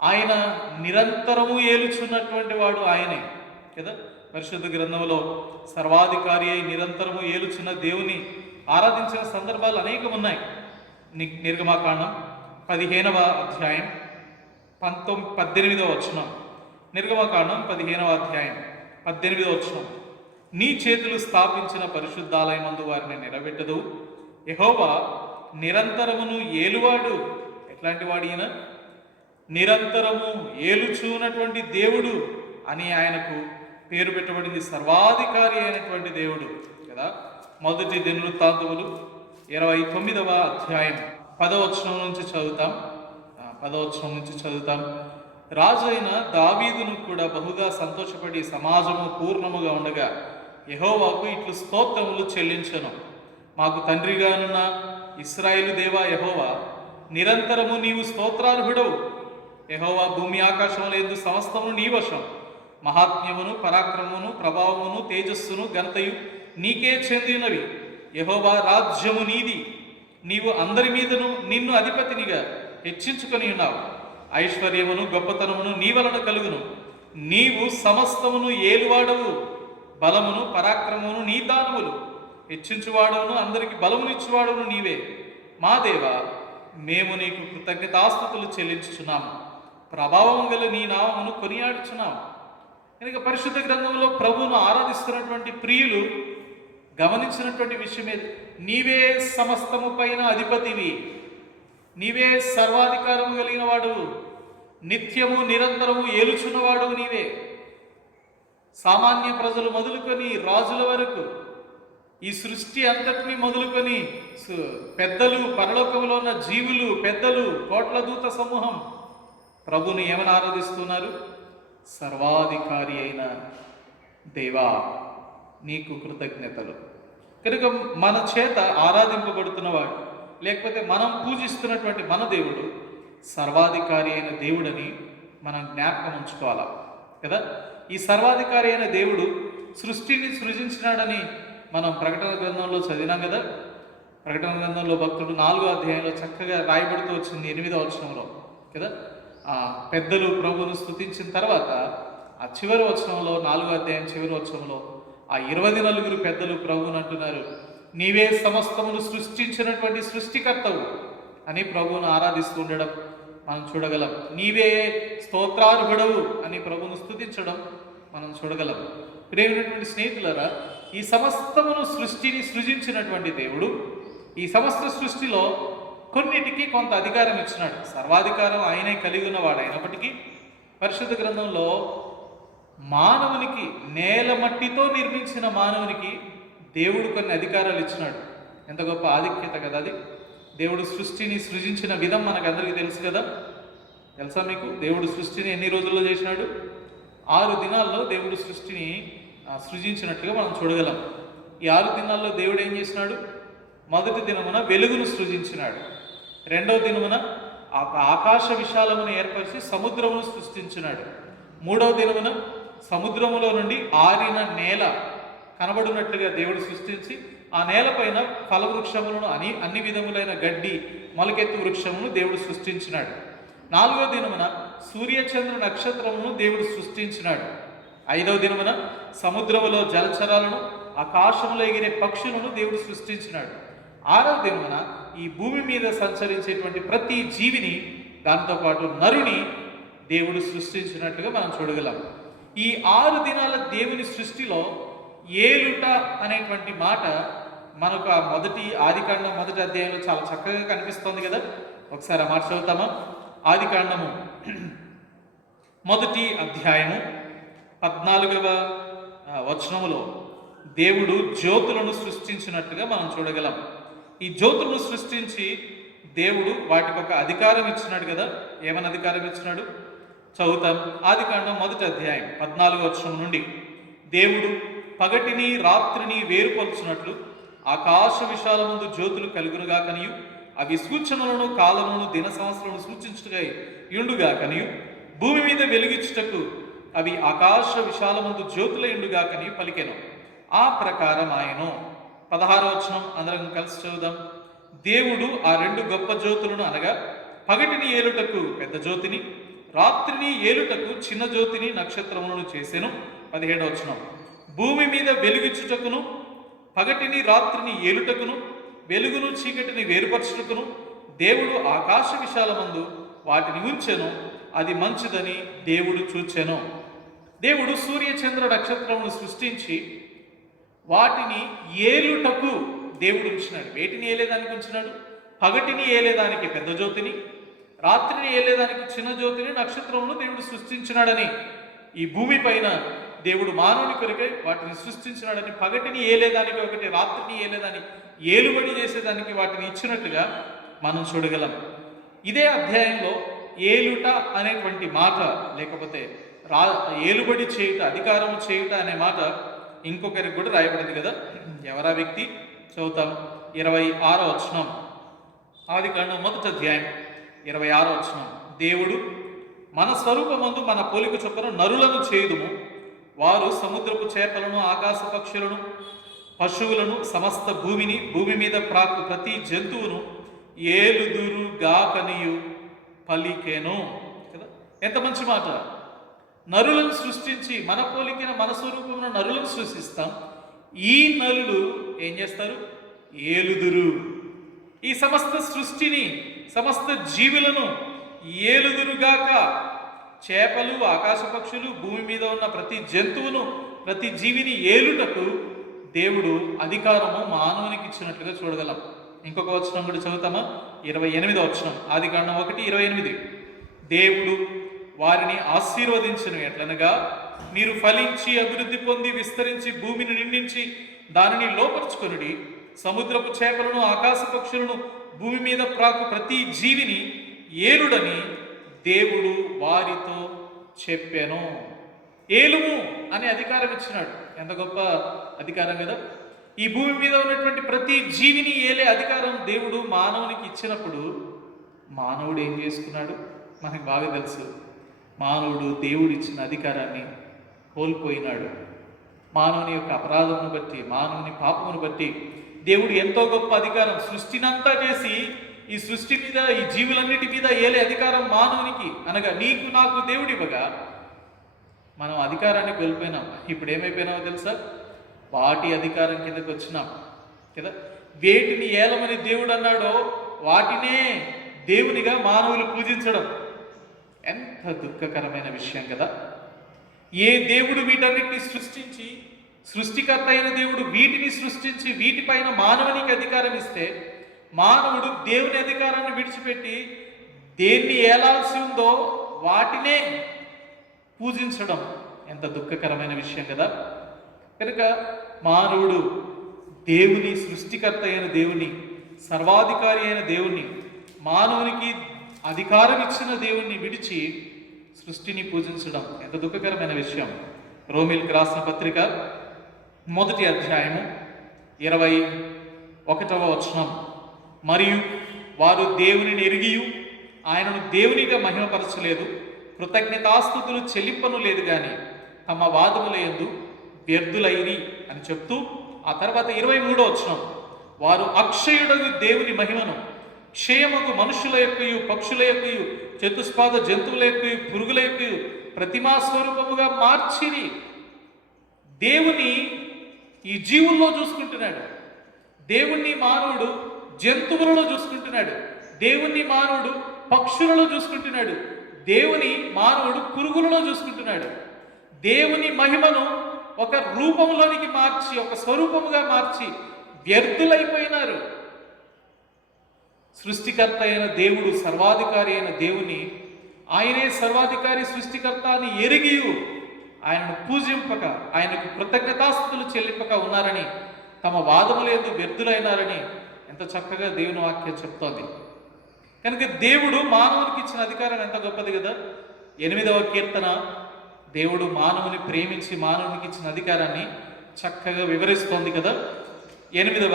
ఆయన నిరంతరము ఏలుచున్నటువంటి వాడు ఆయనే కదా. పరిశుద్ధ గ్రంథంలో సర్వాధికారి అయి నిరంతరము ఏలుచున్న దేవుని ఆరాధించిన సందర్భాలు అనేకం ఉన్నాయి. నిర్గమాకాండం 15వ అధ్యాయం 18వ వచనం, నిర్గమాకాండం 15వ అధ్యాయం 18వ వచనం, నీ చేతులు స్థాపించిన పరిశుద్ధాలయమందు వారిని నిలబెట్టదు, యెహోవా నిరంతరమును ఏలువాడు. ఎట్లాంటి వాడు ఈయన? నిరంతరము ఏలుచున్నటువంటి దేవుడు అని ఆయనకు పేరు పెట్టబడింది. సర్వాధికారి అయినటువంటి దేవుడు కదా. మొదటి దినవృత్తాంతములు 29వ అధ్యాయం 10వ వచనం నుంచి చదువుతాం. 10వ వచనం నుంచి చదువుతాం. రాజు అయిన దావీదును కూడా బహుగా సంతోషపడి సమాజము పూర్ణముగా ఉండగా యెహోవాకు ఇట్లు స్తోత్రములు చెల్లించను. మాకు తండ్రిగానున్న ఇశ్రాయేలు దేవా యెహోవా, నిరంతరము నీవు స్తోత్రార్హుడవు. యెహోవా భూమి ఆకాశముల యందు సమస్తమును నీ వశం. మహాత్మ్యమును పరాక్రమమును ప్రభావమును తేజస్సును ఘనతయు నీకే చెందినవి. యెహోవా రాజ్యము నీది, నీవు అందరి మీదను నిన్ను అధిపతినిగా హెచ్చించుకొని ఉన్నావు. ఐశ్వర్యమును గొప్పతనమును నీ వలన కలుగును. నీవు సమస్తమును ఏలువాడవు. బలమును పరాక్రమమును నీ దానములు. హెచ్చించువాడవును అందరికి బలమునిచ్చువాడవును నీవే. మా దేవా, మేము నీకు కృతజ్ఞతాస్తుతులు చెల్లించుచున్నాము. ప్రభావం గల నీ నామమును కొనియాడుచున్నాము. కనుక పరిశుద్ధ గ్రంథంలో ప్రభువును ఆరాధిస్తున్నటువంటి ప్రియులు గమనించినటువంటి విషయమే, నీవే సమస్తము పైన అధిపతివి, నీవే సర్వాధికారము కలిగిన వాడు, నిత్యము నిరంతరము ఏలుచున్నవాడు నీవే. సామాన్య ప్రజలు మొదలుకొని రాజుల వరకు, ఈ సృష్టి అంతటినీ మొదలుకొని పెద్దలు, పరలోకంలో ఉన్న జీవులు, పెద్దలు, కోట్ల దూత సమూహం, ప్రభుని ఏమని ఆరాధిస్తున్నారు? సర్వాధికారి అయిన దేవా నీకు కృతజ్ఞతలు. కనుక మన చేత ఆరాధింపబడుతున్నవాడు, లేకపోతే మనం పూజిస్తున్నటువంటి మన దేవుడు సర్వాధికారి అయిన దేవుడని మనం జ్ఞాపకం ఉంచుకోవాలా కదా. ఈ సర్వాధికారి అయిన దేవుడు సృష్టిని సృజించినాడని మనం ప్రకటన గ్రంథంలో చదివినాం కదా. ప్రకటన గ్రంథంలో భక్తుడు 4వ అధ్యాయంలో చక్కగా రాయబడుతూ వచ్చింది 8వ వచనంలో కదా. పెద్దలు ప్రభువును స్తుతించిన తర్వాత ఆ చివరి వచనంలో 4వ అధ్యాయం చివరి వచనంలో ఆ 24 పెద్దలు ప్రభువుని అంటున్నారు, నీవే సమస్తమును సృష్టించినటువంటి సృష్టికర్తవు అని ప్రభువును ఆరాధిస్తూ ఉండడం మనం చూడగలం. నీవే స్తోత్రార్హుడవు అని ప్రభువును స్తుతించడం మనం చూడగలం. ప్రియమైనటువంటి స్నేహితులారా, ఈ సమస్తమును సృష్టిని సృజించినటువంటి దేవుడు ఈ సమస్త సృష్టిలో కొన్నిటికి కొంత అధికారం ఇచ్చినాడు. సర్వాధికారం ఆయనే కలిగి ఉన్నవాడు అయినప్పటికీ పరిశుద్ధ గ్రంథంలో మానవునికి, నేల మట్టితో నిర్మించిన మానవునికి దేవుడు కొన్ని అధికారాలు ఇచ్చినాడు. ఎంత గొప్ప ఆధిక్యత కదా అది. దేవుడు సృష్టిని సృజించిన విధం మనకందరికీ తెలుసు కదా. తెలుసా మీకు? దేవుడు సృష్టిని ఎన్ని రోజుల్లో చేసినాడు? 6 దినాల్లో దేవుడు సృష్టిని సృజించినట్టుగా మనం చూడగలం. ఈ 6 దినాల్లో దేవుడు ఏం చేసినాడు? మొదటి దినమున వెలుగును సృజించినాడు. రెండవ దినమున ఆకాశ విశాలమును ఏర్పరిచి సముద్రమును సృష్టించినాడు. మూడవ దినమున సముద్రములో నుండి ఆరిన నేల కనబడినట్లుగా దేవుడు సృష్టించి ఆ నేలపైన ఫలవృక్షములను అన్ని విధములైన గడ్డి, మొలకెత్తు వృక్షమును దేవుడు సృష్టించినాడు. 4వ దినమున సూర్యచంద్ర నక్షత్రమును దేవుడు సృష్టించినాడు. 5వ దినమున సముద్రములో జలచరాలను, ఆకాశంలో ఎగిరే పక్షులను దేవుడు సృష్టించినాడు. 6వ దినమున ఈ భూమి మీద సంచరించేటువంటి ప్రతి జీవిని, దాంతోపాటు నరుని దేవుడు సృష్టించినట్టుగా మనం చూడగలం. ఈ 6 దినాల దేవుని సృష్టిలో ఏలుట అనేటువంటి మాట మనకు ఆ ఆదికాండం 1వ అధ్యాయంలో చాలా చక్కగా కనిపిస్తోంది కదా. ఒకసారి ఆ మాట చదువుతామా? ఆదికాండము 1వ అధ్యాయము 14వ వచనములో దేవుడు జ్యోతులను సృష్టించినట్టుగా మనం చూడగలం. ఈ జ్యోతులను సృష్టించి దేవుడు వాటికి ఒక అధికారం ఇచ్చినాడు కదా. ఏమని అధికారం ఇచ్చినాడు? చదువుతాం. ఆదికాండం 1వ అధ్యాయం 14వ వచనం నుండి, దేవుడు పగటిని రాత్రిని వేరుపరుచున్నట్లు ఆకాశ విశాలమందు జ్యోతులు కలుగునుగా కనియు, అవి సూచనలను, కాలమును, దిన సంవత్సరములను సూచించుటగా యుండుగా కనియు, భూమి మీద వెలిగించుటకు అవి ఆకాశ విశాలమందు జ్యోతుల యుండుగా కనియు పలికెను. ఆ ప్రకారం ఆయను. 16వ వచనం అందరం కలిసి చదువుదాం. దేవుడు ఆ 2 గొప్ప జ్యోతులను అనగా పగటిని ఏలుటకు పెద్ద జ్యోతిని, రాత్రిని ఏలుటకు చిన్న జ్యోతిని, నక్షత్రములను చేసెను. 17వ వచనం, భూమి మీద వెలుగిచ్చుటకును, పగటిని రాత్రిని ఏలుటకును, వెలుగును చీకటిని వేరుపరచుటకును దేవుడు ఆకాశ విశాలమందు వాటిని ఉంచెను. అది మంచిదని దేవుడు చూచెను. దేవుడు సూర్య చంద్ర నక్షత్రమును సృష్టించి వాటిని ఏలుటకు దేవుడు ఉంచినాడు. వేటిని ఏలేదానికి ఉంచినాడు? పగటిని ఏలేదానికి పెద్ద జ్యోతిని, రాత్రిని ఏలేదానికి చిన్న జ్యోతిని, నక్షత్రమును దేవుడు సృష్టించినాడని, ఈ భూమి పైన దేవుడు మానవుని కొరకై వాటిని సృష్టించినాడని, పగటిని ఏలేదానికి ఒకటి, రాత్రిని ఏలేదాన్ని ఏలుబడి చేసేదానికి వాటిని ఇచ్చినట్టుగా మనం చూడగలం. ఇదే అధ్యాయంలో ఏలుట అనేటువంటి మాట, లేకపోతే ఏలుబడి చేయుట, అధికారము చేయుట అనే మాట ఇంకొకరికి కూడా రాయబడింది కదా. ఎవరా వ్యక్తి? చదువుతాం. 26వ వచనం, ఆదికాండం 1వ అధ్యాయం 26వ వచనం, దేవుడు మన స్వరూపమందు మన పోలిక చొప్పున నరులను చేయుదుము, వారు సముద్రపు చేపలను, ఆకాశ పక్షులను, పశువులను, సమస్త భూమిని, భూమి మీద ప్రాకు ప్రతి జంతువును ఏలుదురుగాకనియు పలికెను కదా. ఎంత మంచి మాట! నరులను సృష్టించి మన పోలికన, మన స్వరూపమున నరులను సృష్టిస్తాం. ఈ నరులు ఏం చేస్తారు? ఏలుదురు. ఈ సమస్త సృష్టిని, సమస్త జీవులను ఏలుదురుగాక. చేపలు, ఆకాశ పక్షులు, భూమి మీద ఉన్న ప్రతి జంతువును, ప్రతి జీవిని ఏలుటకు దేవుడు అధికారము మానవునికి ఇచ్చినట్లుగా చూడగలం. ఇంకొక వచనం కూడా చదువుతామా? 28వ వచనం, ఆదికాండం 1:28, దేవుడు వారిని ఆశీర్వదించను ఎట్లనగా, మీరు ఫలించి అభివృద్ధి పొంది విస్తరించి భూమిని నిండించి దానిని లోపరుచుకొనుడి, సముద్రపు చేపలను, ఆకాశ పక్షులను, భూమి మీద ప్రాకు ప్రతి జీవిని ఏలుడని దేవుడు వారితో చెప్పాను. ఏలుము అనే అధికారం ఇచ్చినాడు. ఎంత గొప్ప అధికారం కదా! ఈ భూమి మీద ఉన్నటువంటి ప్రతి జీవిని ఏలే అధికారం దేవుడు మానవునికి ఇచ్చినప్పుడు మానవుడు ఏం చేసుకున్నాడు మనకు బాగా తెలుసు. మానవుడు దేవుడు ఇచ్చిన అధికారాన్ని కోల్పోయినాడు. మానవుని యొక్క అపరాధమును బట్టి, మానవుని పాపమును బట్టి దేవుడు ఎంతో గొప్ప అధికారం సృష్టినంతా చేసి ఈ సృష్టి మీద, ఈ జీవులన్నిటి మీద ఏలే అధికారం మానవునికి అనగా నీకు నాకు దేవుడు ఇవ్వగా మనం అధికారాన్ని కోల్పోయినాం. ఇప్పుడు ఏమైపోయినామో తెలుసా? వాటి అధికారం కిందకి వచ్చినాం కదా. వేటిని ఏలమని దేవుడు అన్నాడో వాటినే దేవునిగా మానవులు పూజించడం ఎంత దుఃఖకరమైన విషయం కదా. ఏ దేవుడు వీటన్నిటిని సృష్టించి, సృష్టికర్త అయిన దేవుడు వీటిని సృష్టించి వీటిపైన మానవునికి అధికారం ఇస్తే మానవుడు దేవుని అధికారాన్ని విడిచిపెట్టి దేన్ని ఏలాల్సి ఉందో వాటినే పూజించడం ఎంత దుఃఖకరమైన విషయం కదా. కనుక మానవుడు దేవుని, సృష్టికర్త అయిన దేవుని, సర్వాధికారి అయిన దేవుణ్ణి, మానవునికి అధికారం ఇచ్చిన దేవుణ్ణి విడిచి సృష్టిని పూజించడం ఎంత దుఃఖకరమైన విషయం. రోమీయులకు రాసిన పత్రిక 1వ అధ్యాయము 21వ వచనం. మరియు వారు దేవునిని ఎరిగియు ఆయనను దేవునిగా మహిమపరచలేదు, కృతజ్ఞతాస్తుతులు చెల్లింపను లేదు గాని తమ వాదముల యందు వ్యర్థులైరి అని చెప్తూ ఆ తర్వాత 23వ వచనం. వారు అక్షయుడగు దేవుని మహిమను క్షయమగు మనుషుల యొక్కయు, పక్షుల యొక్కయు, చతుష్పాద జంతువుల యొక్కయు, పురుగుల యొక్కయు ప్రతిమా స్వరూపముగా మార్చిరి. దేవుని ఈ జీవుల్లో చూసుకుంటున్నాడు, దేవుణ్ణి మానవుడు జంతువులలో చూసుకుంటున్నాడు, దేవుణ్ణి మానవుడు పక్షులలో చూసుకుంటున్నాడు, దేవుని మానవుడు పురుగులలో చూసుకుంటున్నాడు. దేవుని మహిమను ఒక రూపంలోనికి మార్చి, ఒక స్వరూపముగా మార్చి వ్యర్థులైపోయినారు. సృష్టికర్త అయిన దేవుడు, సర్వాధికారి అయిన దేవుని, ఆయనే సర్వాధికారి సృష్టికర్త అని ఎరిగియు ఆయనను పూజింపక, ఆయనకు కృతజ్ఞతాస్తుతులు చెల్లింపక ఉన్నారని, తమ వాదములు యందు వ్యర్థులైనారని ఎంత చక్కగా దేవుని వాక్యం చెప్తోంది. కనుక దేవుడు మానవునికి ఇచ్చిన అధికారం ఎంత గొప్పది కదా. 8వ కీర్తన దేవుడు మానవుని ప్రేమించి మానవునికి ఇచ్చిన అధికారాన్ని చక్కగా వివరిస్తోంది కదా. 8వ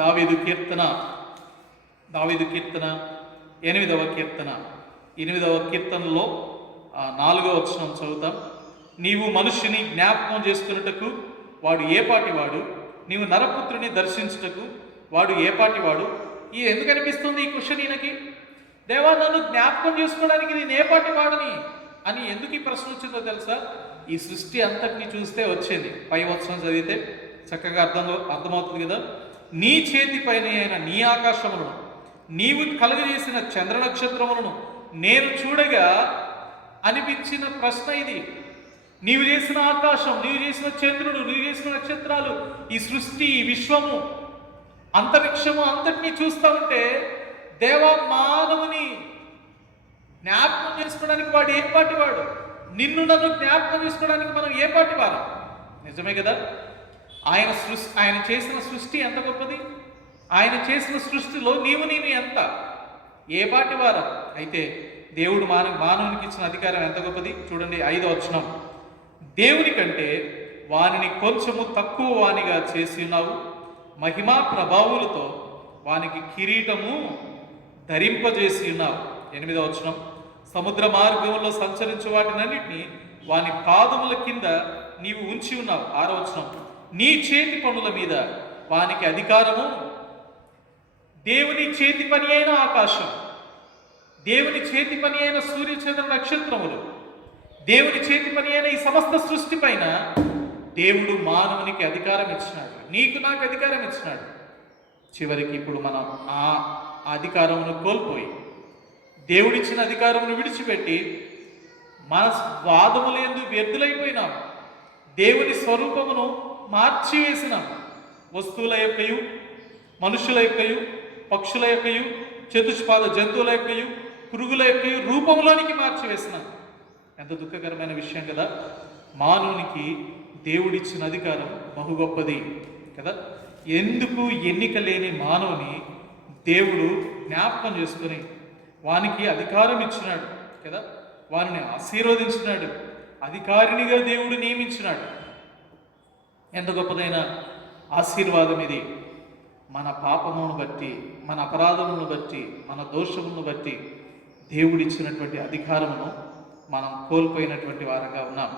దావీదు కీర్తన 8వ కీర్తన 8వ కీర్తనలో 4వ వచనం చదువుతాం. నీవు మనుష్యుని జ్ఞాపకం చేసుకున్నటకు వాడు ఏపాటివాడు, నీవు నరపుత్రుని దర్శించుటకు వాడు ఏపాటివాడు. ఈ ఎందుకు అనిపిస్తుంది ఈ క్వశ్చన్ ఈయనకి? దేవా, నన్ను జ్ఞాపకం చేసుకోవడానికి నేను ఏపాటి వాడని అని ఎందుకు ఈ ప్రశ్న వచ్చిందో తెలుసా? ఈ సృష్టి అంతటిని చూస్తే వచ్చింది. పై వచనం చదివితే చక్కగా అర్థమవుతుంది కదా. నీ చేతి పైన అయిన నీ ఆకాశములను, నీవు కలుగజేసిన చంద్ర నక్షత్రములను నేను చూడగా అనిపించిన ప్రశ్న ఇది. నీవు చేసిన ఆకాశం, నీవు చేసిన చంద్రుడు, నీవు చేసిన నక్షత్రాలు, ఈ సృష్టి, ఈ విశ్వము, అంతరిక్షము అంతటినీ చూస్తూ ఉంటే దేవా, మానవుని జ్ఞాపకం చేసుకోవడానికి వాడు ఏ పాటి వాడు, నిన్ను నన్ను జ్ఞాపకం చేసుకోవడానికి మనం ఏ పాటి వారం? నిజమే కదా. ఆయన చేసిన సృష్టి ఎంత గొప్పది. ఆయన చేసిన సృష్టిలో నీవు నేను ఎంత ఏ పాటి వారం? అయితే దేవుడు మానవునికి ఇచ్చిన అధికారం ఎంత గొప్పది చూడండి. 5వ వచనం. దేవుని కంటే వానిని కొంచెము తక్కువ వానిగా చేసి ఉన్నావు, మహిమా ప్రభావులతో వానికి కిరీటము ధరింపజేసి ఉన్నావు. 8వ వచనం. సముద్ర మార్గంలో సంచరించు వాటినన్నిటినీ వాని పాదముల కింద నీవు ఉంచి ఉన్నావు. 6వ వచనం. నీ చేతి పనుల మీద వానికి అధికారము. దేవుని చేతి పని అయిన ఆకాశం, దేవుని చేతి పని అయిన సూర్యచంద్ర నక్షత్రములు, దేవుని చేతి పని అయిన ఈ సమస్త సృష్టి పైన దేవుడు మానవునికి అధికారం ఇచ్చినాడు, నీకు నాకు అధికారం ఇచ్చినాడు. చివరికి ఇప్పుడు మనం ఆ అధికారమును కోల్పోయి దేవుడిచ్చిన అధికారమును విడిచిపెట్టి మన వాదములందు వ్యర్థులైపోయినాం. దేవుని స్వరూపమును మార్చివేసినాం. వస్తువుల యొక్కయు, మనుషుల యొక్కయు, పక్షుల యొక్కయు, చతుష్పాద జంతువుల యొక్కయు, పురుగుల యొక్కయు రూపంలోనికి మార్చివేసినాం. ఎంత దుఃఖకరమైన విషయం కదా. మానవునికి దేవుడిచ్చిన అధికారం బహు గొప్పది కదా. ఎందుకు ఎన్నిక లేని మానవుని దేవుడు జ్ఞాపకం చేసుకుని వానికి అధికారం ఇచ్చినాడు కదా. వారిని ఆశీర్వదించినాడు, అధికారినిగా దేవుడు నియమించినాడు. ఎంత గొప్పదైన ఆశీర్వాదం ఇది! మన పాపమును బట్టి, మన అపరాధములను బట్టి, మన దోషములను బట్టి దేవుడిచ్చినటువంటి అధికారమును మనం కోల్పోయినటువంటి వారంగా ఉన్నాం.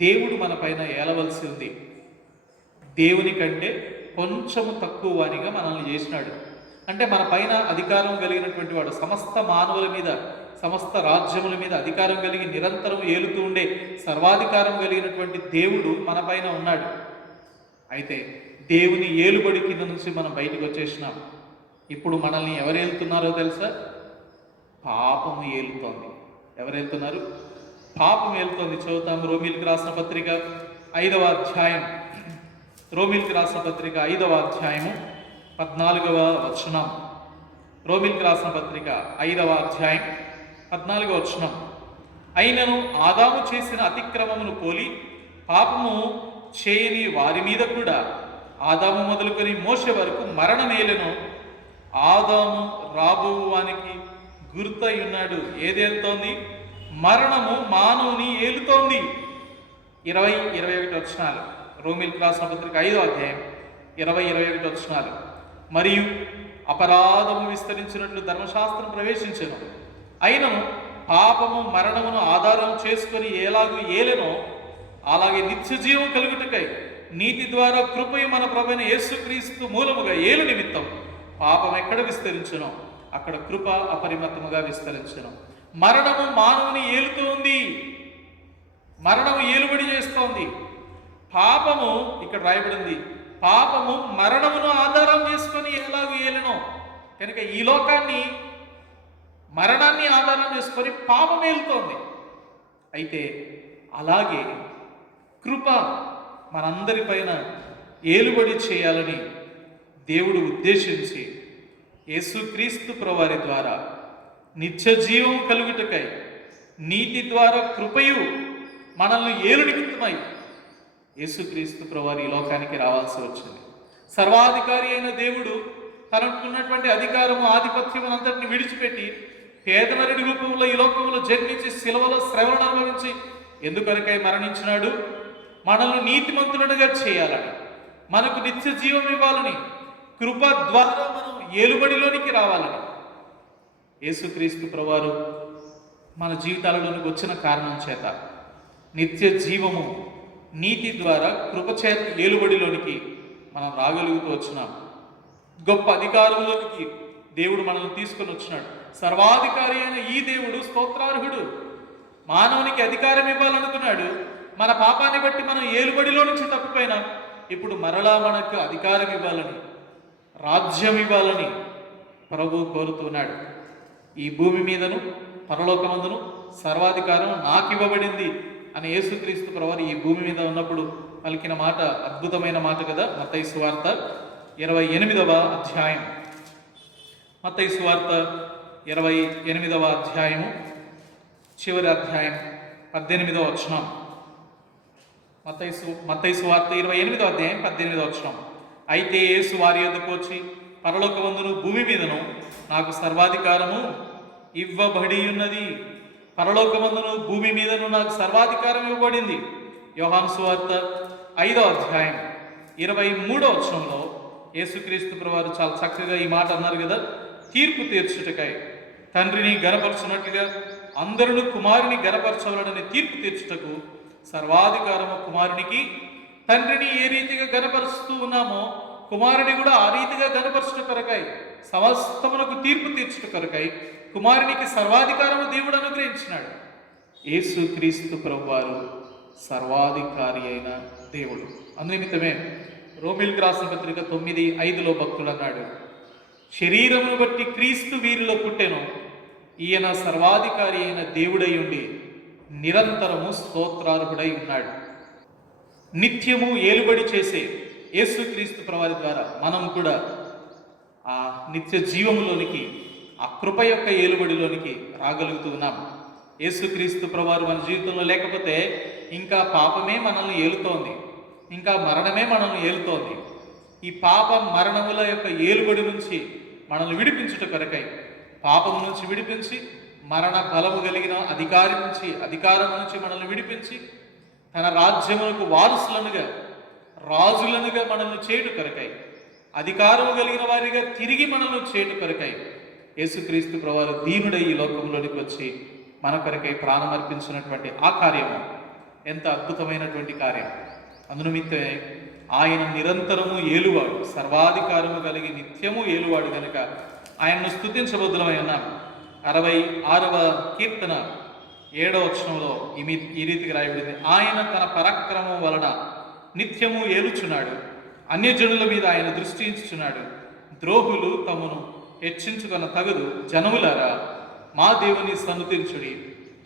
దేవుడు మన పైన ఏలవలసి ఉంది. దేవుని కంటే కొంచెము తక్కువ వానిగా మనల్ని చేసినాడు. అంటే మన పైన అధికారం కలిగినటువంటి వాడు, సమస్త మానవుల మీద, సమస్త రాజ్యముల మీద అధికారం కలిగి నిరంతరం ఏలుతూ ఉండే సర్వాధికారం కలిగినటువంటి దేవుడు మన పైన ఉన్నాడు. అయితే దేవుని ఏలుబడి కింద నుంచి మనం బయటకు వచ్చేసినాం. ఇప్పుడు మనల్ని ఎవరు ఏలుతున్నారో తెలుసా? పాపము ఏలుతోంది. ఎవరు ఏలుతున్నారు? పాపం ఏలుతోంది. చదువుతాం. రోమీలకు రాసిన పత్రిక 5వ అధ్యాయం, రోమీలకు రాసిన పత్రిక 5వ అధ్యాయము 14వ వచనం. రోమీలకు రాసిన పత్రిక 5వ అధ్యాయం 14వ వచనం. అయినను ఆదాము చేసిన అతిక్రమమును పోలి పాపము చేయని వారి మీద కూడా ఆదాము మొదలుకొని మోషే వరకు మరణమేలెను. ఆదాము రాబోవానికి గుర్తయి ఉన్నాడు. ఏదేలుతోంది? మరణము మానవుని ఏలుతోంది. 20-21 వచనాలు. రోమీలకు రాసిన పత్రిక 5వ అధ్యాయం 20-21 వచనాలు. మరియు అపరాధము విస్తరించినట్లు ధర్మశాస్త్రం ప్రవేశించెను. అయినను పాపము మరణమును ఆధారం చేసుకొని ఎలాగూ ఏలెనో అలాగే నిత్య జీవం కలుగుటకై నీతి ద్వారా కృపయు మన ప్రభువైన యేసుక్రీస్తు మూలముగా ఏలు నిమిత్తం పాపం ఎక్కడ విస్తరించునో అక్కడ కృప అపరిమితముగా విస్తరించును. మరణము మానవుని ఏలుతూ ఉంది. మరణము ఏలుబడి చేస్తోంది. పాపము ఇక్కడ రాయబడింది, పాపము మరణమును ఆధారం చేసుకొని ఎలాగూ ఏలెనో. కనుక ఈ లోకాన్ని, మరణాన్ని ఆధారం చేసుకొని పాపం ఏలుతోంది. అయితే అలాగే కృప మనందరిపైన ఏలుబడి చేయాలని దేవుడు ఉద్దేశించి యేసుక్రీస్తు ప్రభువారి ద్వారా నిత్య జీవం కలుగుటకై నీతి ద్వారా కృపయు మనల్ని ఏలు నిమిత్తమై యేసుక్రీస్తు ప్రభువారు ఈ లోకానికి రావాల్సి వచ్చింది. సర్వాధికారి అయిన దేవుడు తనకున్నటువంటి అధికారము, ఆధిపత్యం అంతటిని విడిచిపెట్టి పేదనరుడి రూపంలో ఈ లోకంలో జన్మించి శిలువలో శ్రవణ అనుభవించి ఎందుకనకై మరణించినాడు? మనల్ని నీతిమంతులుగా చేయాలని, మనకు నిత్య జీవం ఇవ్వాలని, కృప ద్వారా మనం ఏలుబడిలోనికి రావాలని యేసుక్రీస్తు ప్రభువారు మన జీవితాలలోనికి వచ్చిన కారణం చేత నిత్య జీవము నీతి ద్వారా కృప చేత ఏలుబడిలోనికి మనం రాగలుగుతూ వచ్చినాం. గొప్ప అధికారంలోనికి దేవుడు మనల్ని తీసుకొని వచ్చినాడు. సర్వాధికారి అయిన ఈ దేవుడు స్తోత్రార్హుడు. మానవునికి అధికారం ఇవ్వాలనుకున్నాడు. మన పాపాన్ని బట్టి మనం ఏలుబడిలో నుంచి తప్పిపోయినాం. ఇప్పుడు మరలా మనకు అధికారం ఇవ్వాలని, రాజ్యం ఇవ్వాలని ప్రభు కోరుతున్నాడు. ఈ భూమి మీదను పరలోకమందును సర్వాధికారం నాకు ఇవ్వబడింది అని యేసుక్రీస్తు ప్రభువారు ఈ భూమి మీద ఉన్నప్పుడు పలికిన మాట అద్భుతమైన మాట కదా. మత్తయి సువార్త 28వ అధ్యాయం, మత్తయి సువార్త 28వ అధ్యాయము చివరి అధ్యాయం 18వ వచనం. మత్తయి సువార్త 28వ అధ్యాయం 18వ వచనం. అయితే యేసు వారి యొద్దకు వచ్చి, పరలోకమందును భూమి మీదను నాకు సర్వాధికారము ఇవ్వబడి ఉన్నది. పరలోకమందును భూమి మీదను నాకు సర్వాధికారం ఇవ్వబడింది. యోహాను సువార్త 5వ అధ్యాయం 23వ వచనంలో యేసుక్రీస్తు ప్రభువారు చాలా చక్కగా ఈ మాట అన్నారు కదా. తీర్పు తీర్చుటకై తండ్రిని గనపరచున్నట్లుగా అందరూ కుమారుని గనపరచవలనని తీర్పు తీర్చుటకు సర్వాధికారము కుమారునికి, తండ్రిని ఏ రీతిగా గనపరుస్తూ ఉన్నామో కుమారుని కూడా ఆ రీతిగా గనపరచుట కొరకై, సమస్తమునకు తీర్పు తీర్చుట కొరకై కుమారునికి సర్వాధికారము దేవుడు అనుగ్రహించినాడు. యేసుక్రీస్తు ప్రభువారు సర్వాధికారి అయిన దేవుడు. అందునిమిత్తమే రోమీలకు రాసిన పత్రిక 9:5లో భక్తుడు అన్నాడు, శరీరమును బట్టి క్రీస్తు వీరిలో పుట్టెను, ఈయన సర్వాధికారి అయిన దేవుడై ఉండి నిరంతరము స్తోత్రార్హుడై ఉన్నాడు. నిత్యము ఏలుబడి చేసే యేసుక్రీస్తు ప్రభువారి ద్వారా మనం కూడా ఆ నిత్య జీవములోనికి, ఆ కృప యొక్క ఏలుబడిలోనికి రాగలుగుతూ ఉన్నాం. యేసుక్రీస్తు ప్రభువారు మన జీవితంలో లేకపోతే ఇంకా పాపమే మనల్ని ఏలుతోంది, ఇంకా మరణమే మనల్ని ఏలుతోంది. ఈ పాప మరణముల యొక్క ఏలుబడి నుంచి మనల్ని విడిపించుట కొరకై, పాపం నుంచి విడిపించి మరణ బలము కలిగిన అధికారం నుంచి మనల్ని విడిపించి తన రాజ్యములకు వారసులనుగా, రాజులనుగా మనల్ని చేటు కొరకై, అధికారము కలిగిన వారిగా తిరిగి మనల్ని చేటు కొరకై యేసుక్రీస్తు ప్రభువారు దీనుడై ఈ లోకంలోనికి వచ్చి మన కొరకై ప్రాణం అర్పించినటువంటి ఆ కార్యము ఎంత అద్భుతమైనటువంటి కార్యం. అందునిమిత్తమే ఆయన నిరంతరము ఏలువాడు, సర్వాధికారము కలిగి నిత్యము ఏలువాడు కనుక ఆయన్ను స్తుతించబద్దులమై ఉన్నాం. 66వ కీర్తన 7వ వచనంలో ఈ రీతికి రాయబడింది: ఆయన తన పరాక్రమం వలన నిత్యము ఏలుచున్నాడు, అన్యజనుల మీద ఆయన దృష్టి ఉంచుచున్నాడు. ద్రోహులు తమను హెచ్చించుకొన తగదు, జనములారా మా దేవుని సన్నుతించుడి,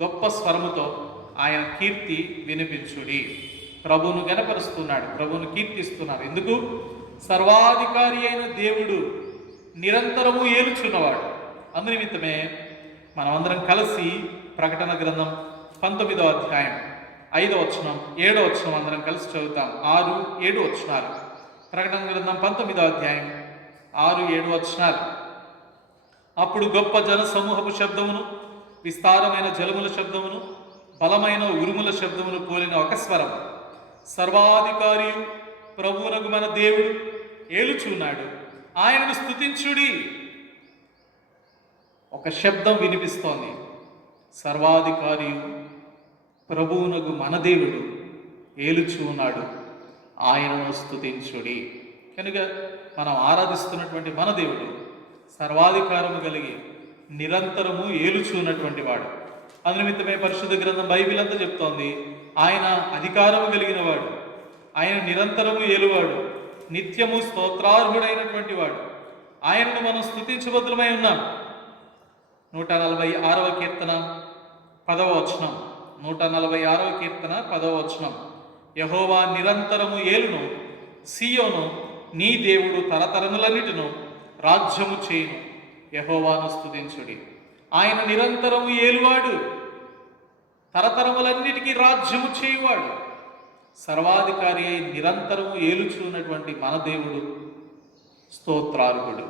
గొప్ప స్వరముతో ఆయన కీర్తి వినిపించుడి. ప్రభువును గణపరుస్తున్నాడు, ప్రభువును కీర్తిస్తున్నాడు. ఎందుకు? సర్వాధికారి అయిన దేవుడు నిరంతరము ఏలుచున్నవాడు. అందునిమిత్తమే మనమందరం కలిసి ప్రకటన గ్రంథం 19వ అధ్యాయం 5వ వచనం 7వ వచనం అందరం కలిసి చదువుతాం. 6, 7 వచనాలు. ప్రకటన గ్రంథం 19వ అధ్యాయం 6, 7 వచనాలు. అప్పుడు గొప్ప జన సమూహపు శబ్దమును, విస్తారమైన జలముల శబ్దమును, బలమైన ఉరుముల శబ్దమును పోలిన ఒక స్వరం, సర్వాధికారియు ప్రభువునకు మన దేవుడు ఏలుచున్నాడు, ఆయనను స్తుతించుడి. ఒక శబ్దం వినిపిస్తోంది, సర్వాధికారియు ప్రభువునకు మన దేవుడు ఏలుచు ఉన్నాడు, ఆయనను స్తుతించుడి. కనుక మనం ఆరాధిస్తున్నటువంటి మన దేవుడు సర్వాధికారము కలిగి నిరంతరము ఏలుచున్నటువంటి వాడు. అందునిమిత్తమే పరిశుద్ధ గ్రంథం బైబిల్ అంతా చెప్తోంది, ఆయన అధికారము కలిగిన వాడు, ఆయన నిరంతరము ఏలువాడు, నిత్యము స్తోత్రార్హుడైనటువంటి వాడు. ఆయనను మనం స్తుతించబద్దులమై ఉన్నాం. 146వ కీర్తన 10వ వచనం. 146వ కీర్తన 10వ వచనం: యెహోవా నిరంతరము ఏలును, సీయోను నీ దేవుడు తరతరములన్నిటిను రాజ్యము చేయును, యెహోవాను స్తుతించుడి. ఆయన నిరంతరము ఏలువాడు, తరతరములన్నిటికీ రాజ్యము చేయువాడు, సర్వాధికారి అయి నిరంతరము ఏలుచున్నటువంటి మన దేవుడు స్తోత్రార్హుడు,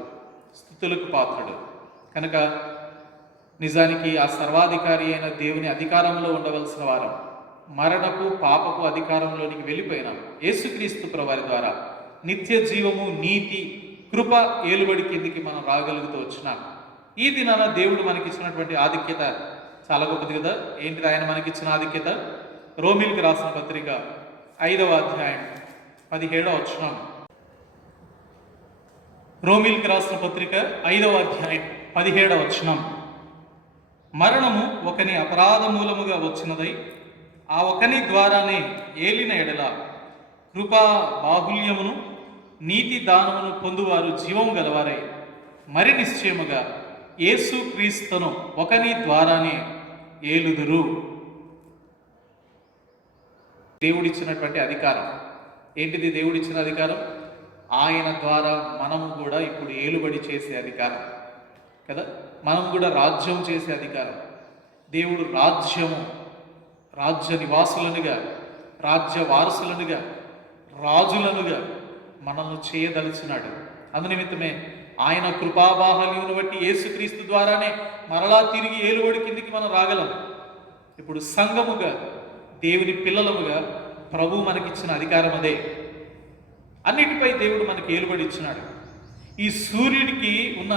స్తుతులకు పాత్రుడు. కనుక నిజానికి ఆ సర్వాధికారి అయిన దేవుని అధికారంలో ఉండవలసిన వారం మరణపు పాపపు అధికారంలోనికి వెళ్ళిపోయినాం. యేసుక్రీస్తు ప్రభువారి ద్వారా నిత్య జీవము, నీతి, కృప ఏలుబడి కిందికి మనం రాగలుగుతూ వచ్చినాం. ఈ దినాన దేవుడు మనకిచ్చినటువంటి ఆధిక్యత చాలా గొప్పది కదా. ఏంటిది ఆయన మనకిచ్చిన ఆధిక్యత? రోమీలకు రాసిన పత్రిక 5వ అధ్యాయం 17వ వచనం. రోమీలకు రాసిన పత్రిక 5వ అధ్యాయం 17వ వచనం: మరణము ఒకని అపరాధ మూలముగా వచ్చినదై ఆ ఒకని ద్వారానే ఏలిన ఎడల కృపా బాహుల్యమును నీతి దానమును పొందువారు జీవము గలవారై మరి నిశ్చయముగా యేసు క్రీస్తును ఒకని ద్వారానే ఏలుదురు. దేవుడిచ్చినటువంటి అధికారం ఏంటిది? దేవుడిచ్చిన అధికారం ఆయన ద్వారా మనము కూడా ఇప్పుడు ఏలుబడి చేసే అధికారం కదా. మనం కూడా రాజ్యం చేసే అధికారం. దేవుడు రాజ్య నివాసులనుగా, రాజ్య వారసులనుగా, రాజులనుగా మనల్ని చేయదలిచినాడు. అందునిమిత్తమే ఆయన కృపాబాహల్యమును బట్టి యేసుక్రీస్తు ద్వారానే మరలా తిరిగి ఏలుబడి కిందికి మనం రాగలం. ఇప్పుడు సంఘముగా, దేవుని పిల్లలముగా ప్రభు మనకిచ్చిన అధికారం అదే. అన్నిటిపై దేవుడు మనకి ఏలుబడి ఇచ్చినాడు. ఈ సూర్యుడికి ఉన్న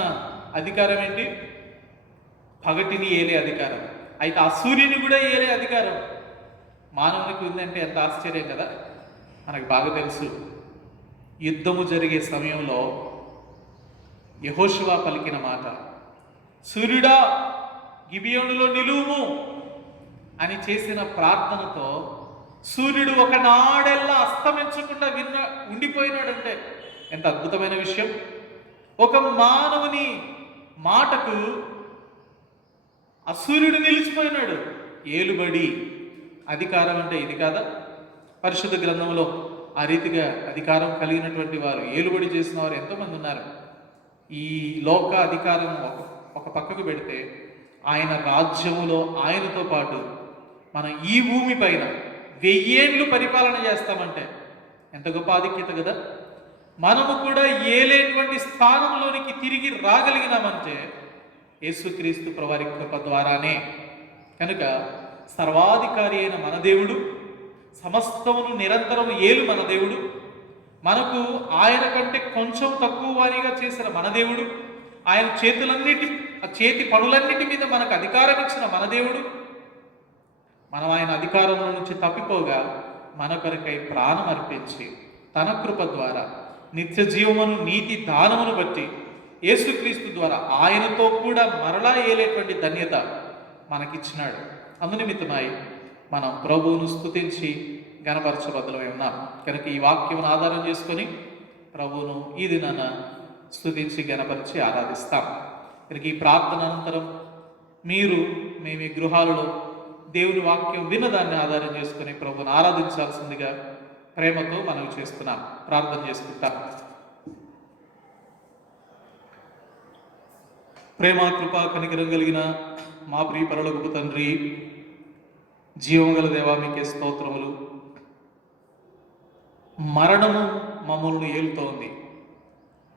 అధికారం ఏంటి? పగటిని ఏలే అధికారం. అయితే ఆ సూర్యుని కూడా ఏలే అధికారం మానవునికి ఉందంటే ఎంత ఆశ్చర్యం కదా. మనకు బాగా తెలుసు, యుద్ధము జరిగే సమయంలో యెహోషువ పలికిన మాట, సూర్యుడా గిబియోనులో నిలువుము అని చేసిన ప్రార్థనతో సూర్యుడు ఒకనాడెల్లా అస్తమించకుండా ఉండిపోయినాడంటే ఎంత అద్భుతమైన విషయం. ఒక మానవుని మాటకు ఆ సూర్యుడు నిలిచిపోయినాడు. ఏలుబడి అధికారం అంటే ఇది కాదా? పరిశుద్ధ గ్రంథంలో ఆ రీతిగా అధికారం కలిగినటువంటి వారు, ఏలుబడి చేసిన వారు ఎంతోమంది ఉన్నారు. ఈ లోక అధికారం ఒక పక్కకు పెడితే ఆయన రాజ్యములో ఆయనతో పాటు మనం ఈ భూమి పైన 1000 ఏళ్ళు పరిపాలన చేస్తామంటే ఎంత గొప్ప ఆధిక్యత కదా. మనము కూడా ఏలేటువంటి స్థానంలోనికి తిరిగి రాగలిగినామంటే యేసుక్రీస్తు ప్రభువారి కృప ద్వారానే. కనుక సర్వాధికారి అయిన మన దేవుడు, సమస్తమును నిరంతరం ఏలు మన దేవుడు, మనకు ఆయన కంటే కొంచెం తక్కువ వారిగా చేసిన మన దేవుడు, ఆయన చేతి పనులన్నిటి మీద మనకు అధికారం ఇచ్చిన మన దేవుడు, మనం ఆయన అధికారంలో నుంచి తప్పిపోగా మన కొరకై ప్రాణం అర్పించి తన కృప ద్వారా నిత్య జీవమును నీతి దానమును బట్టి యేసుక్రీస్తు ద్వారా ఆయనతో కూడా మరలా ఏలేటువంటి ధన్యత మనకిచ్చినాడు. అందునిమిత్తమై మనం ప్రభువును స్తుతించి గణపరచబద్దలమై ఉన్నాం. కనుక ఈ వాక్యమును ఆధారం చేసుకొని ప్రభువును ఈ దినాన స్తుతించి గణపరిచి ఆరాధిస్తాం. కనుక ఈ ప్రార్థన అనంతరం మేము ఈ గృహాలలో దేవుని వాక్యం విన్నదాన్ని ఆధారం చేసుకుని ప్రభువును ఆరాధించాల్సిందిగా ప్రేమతో మనవి చేస్తున్నాం. ప్రార్థన చేసుకుంటాం. ప్రేమ, కృప, కనికరం కలిగిన మా ప్రియ పరలోకపు తండ్రి, జీవము గల దేవా, మీకే స్తోత్రములు. మరణము మమ్మల్ని ఏలుతోంది.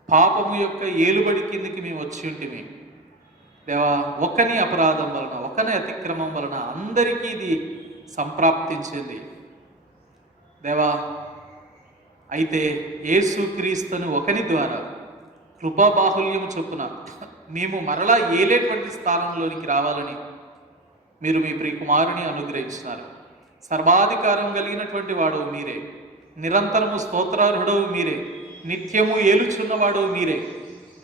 పాపము యొక్క ఏలుబడి కిందికి మేము వచ్చి ఉంటిమి దేవా. ఒకని అపరాధం వలన, ఒకని అతిక్రమం వలన అందరికీ ఇది సంప్రాప్తించింది దేవా. అయితే యేసుక్రీస్తును ఒకని ద్వారా కృపాబాహుల్యము చొప్పున మేము మరలా ఏలేటువంటి స్థానంలోనికి రావాలని మీరు మీ ప్రియకుమారుని అనుగ్రహించినారు. సర్వాధికారం కలిగినటువంటి వాడు మీరే, నిరంతరము స్తోత్రార్హుడవు మీరే, నిత్యము ఏలుచున్నవాడు మీరే.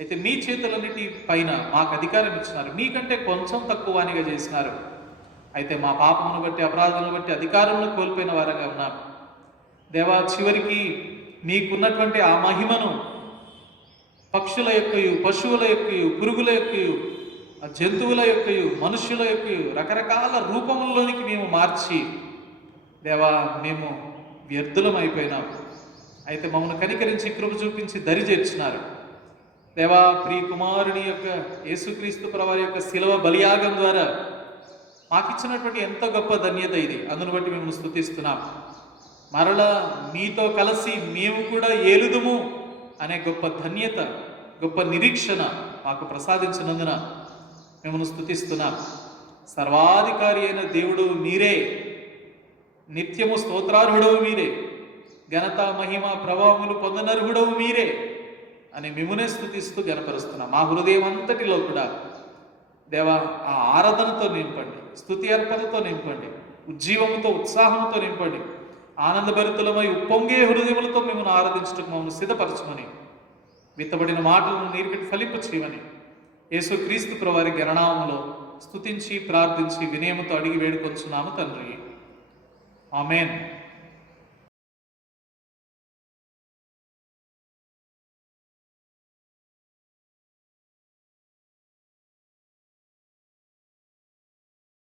అయితే మీ చేతులన్నిటి పైన మాకు అధికారం ఇచ్చినారు, మీకంటే కొంచెం తక్కువనిగా చేసినారు. అయితే మా పాపమును బట్టి, అపరాధములను బట్టి అధికారంలో కోల్పోయిన వారంగా ఉన్నాం దేవా. చివరికి మీకున్నటువంటి ఆ మహిమను పక్షుల యొక్కయు, పశువుల యొక్కయు, పురుగుల యొక్కయు, జంతువుల యొక్కయు, మనుష్యుల యొక్కయు రకరకాల రూపంలోనికి మేము మార్చి దేవా మేము వ్యర్థులం అయిపోయినాం. అయితే మమ్మల్ని కనికరించి కృప చూపించి దరి చేర్చినారు దేవా. ప్రియ కుమారుని యొక్క యేసుక్రీస్తు ప్రభువారి యొక్క శిలువ బలియాగం ద్వారా మాకిచ్చినటువంటి ఎంతో గొప్ప ధన్యత ఇది. అందును బట్టి మేము స్తుతిస్తున్నాం. మరలా మీతో కలిసి మేము కూడా ఏలుదుము అనే గొప్ప ధన్యత, గొప్ప నిరీక్షణ మాకు ప్రసాదించినందున మిమ్మల్ని స్తుతిస్తున్నాం. సర్వాధికారి అయిన దేవుడు మీరే, నిత్యము స్తోత్రార్హుడవు మీరే, ఘనత, మహిమ, ప్రభావములు పొందనర్హుడవు మీరే అని మిమ్మునే స్తుతిస్తూ గణపరుస్తున్నాం. మా హృదయం అంతటిలో కూడా దేవా ఆ ఆరాధనతో నింపండి, స్తుతి అర్పణతో నింపండి, ఉజ్జీవముతో, ఉత్సాహంతో నింపండి. ఆనందభరితులమై ఉప్పొంగే హృదయములతో మిమ్మల్ని ఆరాధించటకు మమ్మల్ని సిద్ధపరచమని, విత్తబడిన మాటలను నీరుకటి ఫలింప చేయమని యేసుక్రీస్తు ప్రభువారి గణనామములో స్తుతించి ప్రార్థించి వినయముతో అడిగి వేడుకొంచున్నాము తండ్రి. ఆమేన్.